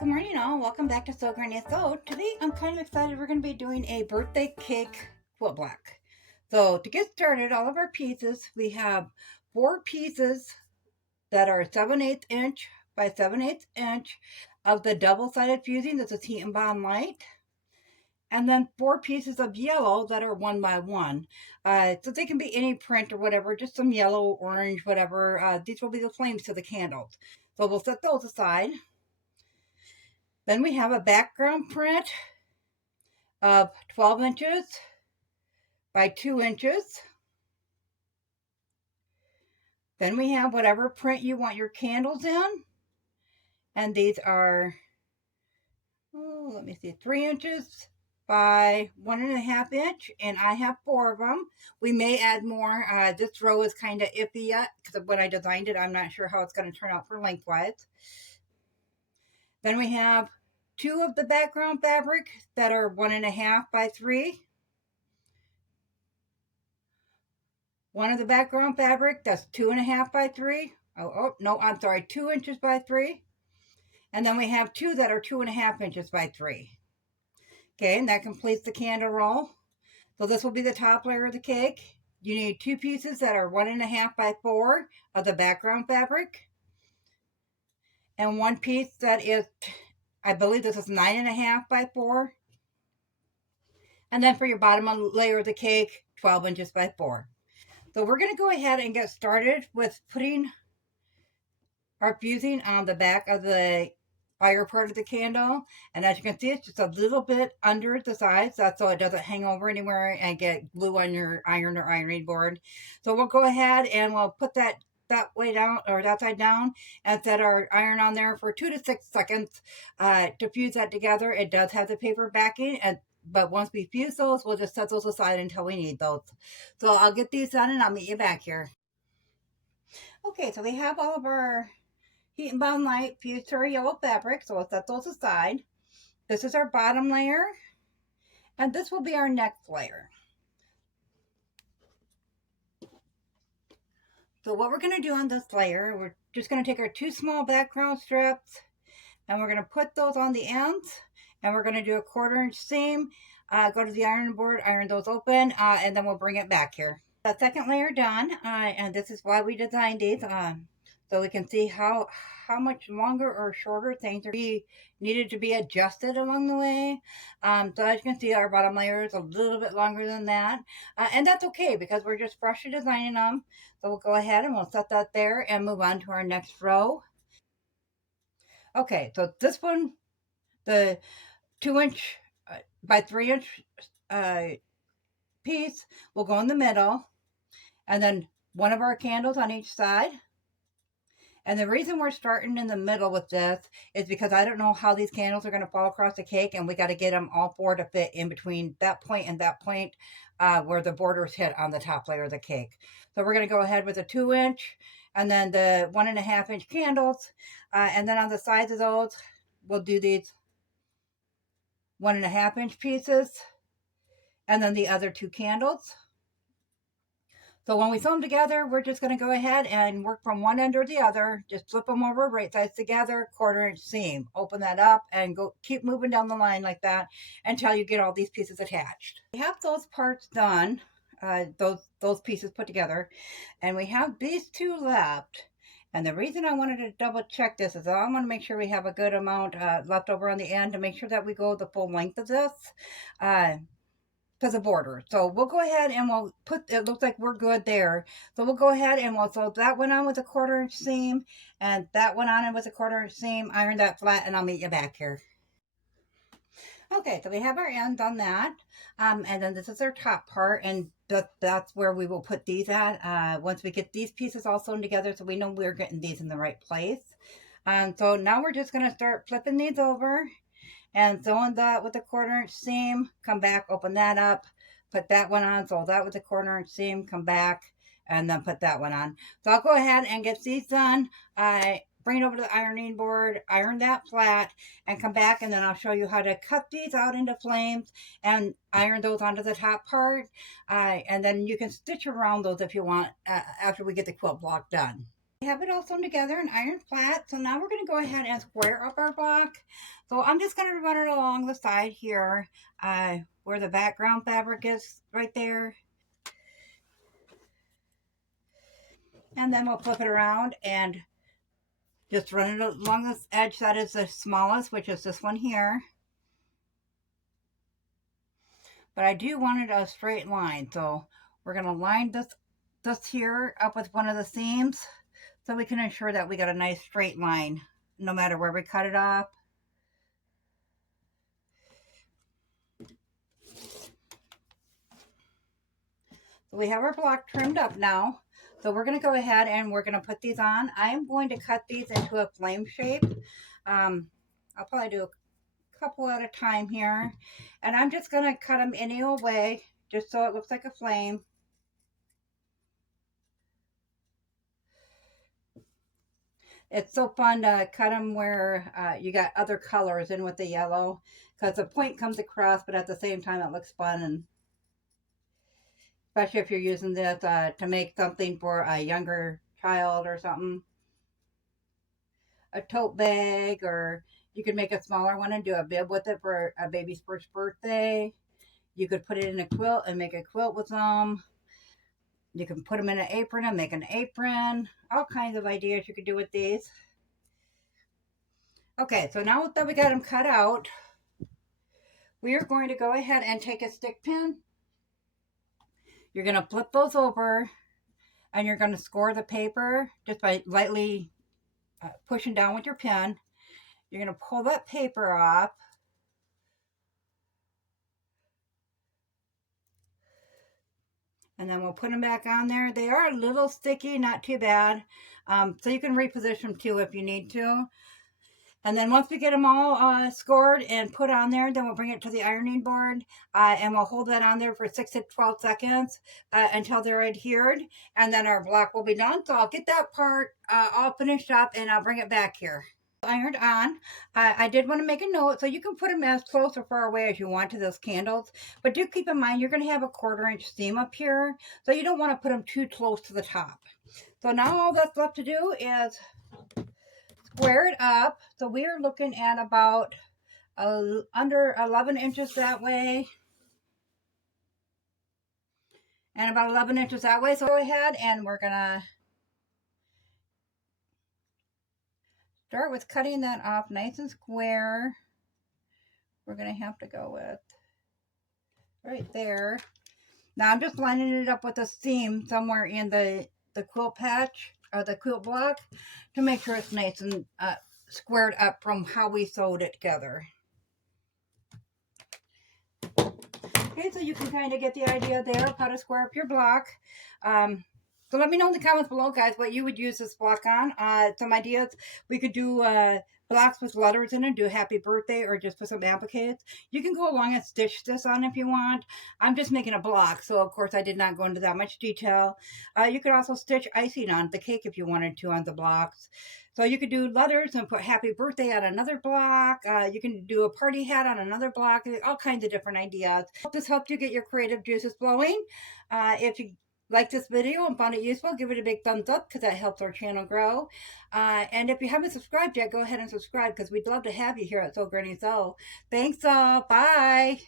Good morning all, welcome back to Sew Granny Sew. Today I'm kind of excited. We're going to be doing a birthday cake quilt block. So to get started, all of our pieces, we have 4 pieces that are 7/8 inch by 7/8 inch of the double-sided fusing. This is Heat and Bond Light. And then 4 pieces of yellow that are 1 by 1. So they can be any print or whatever, just some yellow, orange, whatever. These will be the flames to the candles. So we'll set those aside. Then we have a background print of 12 inches by 2 inches. Then we have whatever print you want your candles in. And these are, let me see, 3 inches by 1.5 inch. And I have 4 of them. We may add more. This row is kind of iffy yet because when I designed it, I'm not sure how it's going to turn out for lengthwise. Then we have 2 of the background fabric that are 1.5 by 3. 1 of the background fabric that's 2.5 by 3. Oh no, I'm sorry, 2 inches by 3. And then we have 2 that are 2.5 inches by 3. Okay, and that completes the candle roll. So this will be the top layer of the cake. You need 2 pieces that are 1.5 by 4 of the background fabric. And 1 piece that is, I believe this is 9.5 by 4. And then for your bottom layer of the cake, 12 inches by 4. So we're going to go ahead and get started with putting our fusing on the back of the fire part of the candle. And as you can see, it's just a little bit under the sides. That's so it doesn't hang over anywhere and get glue on your iron or ironing board. So we'll go ahead and we'll put that way down, or that side down, and set our iron on there for 2 to 6 seconds to fuse that together. It does have the paper backing, but once we fuse those, we'll just set those aside until we need those. So I'll get these done and I'll meet you back here. Okay, so we have all of our Heat and Bond Light fused to our yellow fabric, so we'll set those aside. This is our bottom layer, and this will be our next layer. So what we're going to do on this layer, we're just going to take our 2 small background strips, and we're going to put those on the ends, and we're going to do a 1/4 inch seam, go to the ironing board, iron those open, and then we'll bring it back here. The second layer done, and this is why we designed these, so we can see how much longer or shorter things are needed to be adjusted along the way. So as you can see, our bottom layer is a little bit longer than that, and that's okay because we're just freshly designing them. So we'll go ahead and we'll set that there and move on to our next row. Okay, so this one, the 2 inch by 3 inch piece will go in the middle, and then 1 of our candles on each side. And the reason we're starting in the middle with this is because I don't know how these candles are going to fall across the cake, and we got to get them all 4 to fit in between that point and that point where the borders hit on the top layer of the cake. So we're going to go ahead with a 2 inch and then the 1.5 inch candles. And then on the sides of those, we'll do these 1.5 inch pieces and then the other 2 candles. So when we sew them together, we're just going to go ahead and work from one end or the other. Just flip them over, right sides together, 1/4 inch seam. Open that up and go keep moving down the line like that until you get all these pieces attached. We have those parts done, those pieces put together, and we have these 2 left. And the reason I wanted to double check this is I want to make sure we have a good amount left over on the end to make sure that we go the full length of this. To the border. So we'll go ahead and we'll put, it looks like we're good there. So we'll go ahead and we'll sew that one on with a 1/4 inch seam and that one on with a 1/4 inch seam, iron that flat, and I'll meet you back here. Okay, so we have our ends on that. And then this is our top part, and that's where we will put these at once we get these pieces all sewn together so we know we're getting these in the right place. So now we're just going to start flipping these over and sewing that with a 1/4 inch seam, come back, open that up, put that one on, sew that with a 1/4 inch seam, come back, and then put that one on. So I'll go ahead and get these done. Bring it over to the ironing board, iron that flat, and come back, and then I'll show you how to cut these out into flames and iron those onto the top part. And then you can stitch around those if you want after we get the quilt block done. We have it all sewn together and ironed flat. So now we're going to go ahead and square up our block. So I'm just going to run it along the side here where the background fabric is right there. And then we'll flip it around and just run it along this edge that is the smallest, which is this one here. But I do want it a straight line. So we're going to line this here up with one of the seams so we can ensure that we got a nice straight line no matter where we cut it off. So we have our block trimmed up now. So we're going to go ahead and we're going to put these on. I'm going to cut these into a flame shape. I'll probably do a couple at a time here. And I'm just going to cut them any old way, just so it looks like a flame. It's so fun to cut them where you got other colors in with the yellow, because the point comes across, but at the same time it looks fun, and especially if you're using this to make something for a younger child or something. A tote bag, or you could make a smaller one and do a bib with it for a baby's first birthday. You could put it in a quilt and make a quilt with them. You can put them in an apron and make an apron. All kinds of ideas you could do with these. Okay, so now that we got them cut out, we are going to go ahead and take a stick pin. You're going to flip those over and you're going to score the paper just by lightly pushing down with your pen. You're going to pull that paper off. And then we'll put them back on there. They are a little sticky, not too bad. So you can reposition them too if you need to. And then once we get them all scored and put on there, then we'll bring it to the ironing board and we'll hold that on there for 6 to 12 seconds until they're adhered. And then our block will be done. So I'll get that part all finished up and I'll bring it back here. Ironed on. I did want to make a note, so you can put them as close or far away as you want to those candles, but do keep in mind you're going to have a 1/4 inch seam up here, so you don't want to put them too close to the top. So now all that's left to do is square it up. So we are looking at about under 11 inches that way and about 11 inches that way. So go ahead and we're gonna start with cutting that off nice and square. We're going to have to go with right there. Now I'm just lining it up with a seam somewhere in the quilt patch or the quilt block to make sure it's nice and squared up from how we sewed it together. Okay, so you can kind of get the idea there of how to square up your block. So let me know in the comments below, guys, what you would use this block on. Some ideas. We could do blocks with letters in it, do happy birthday, or just put some appliques. You can go along and stitch this on if you want. I'm just making a block, so of course I did not go into that much detail. You could also stitch icing on the cake if you wanted to on the blocks. So you could do letters and put happy birthday on another block. You can do a party hat on another block. All kinds of different ideas. Hope this helped you get your creative juices flowing. If you like this video and found it useful, give it a big thumbs up because that helps our channel grow. And if you haven't subscribed yet, go ahead and subscribe because we'd love to have you here at Sew Granny Sew. Thanks all. Bye.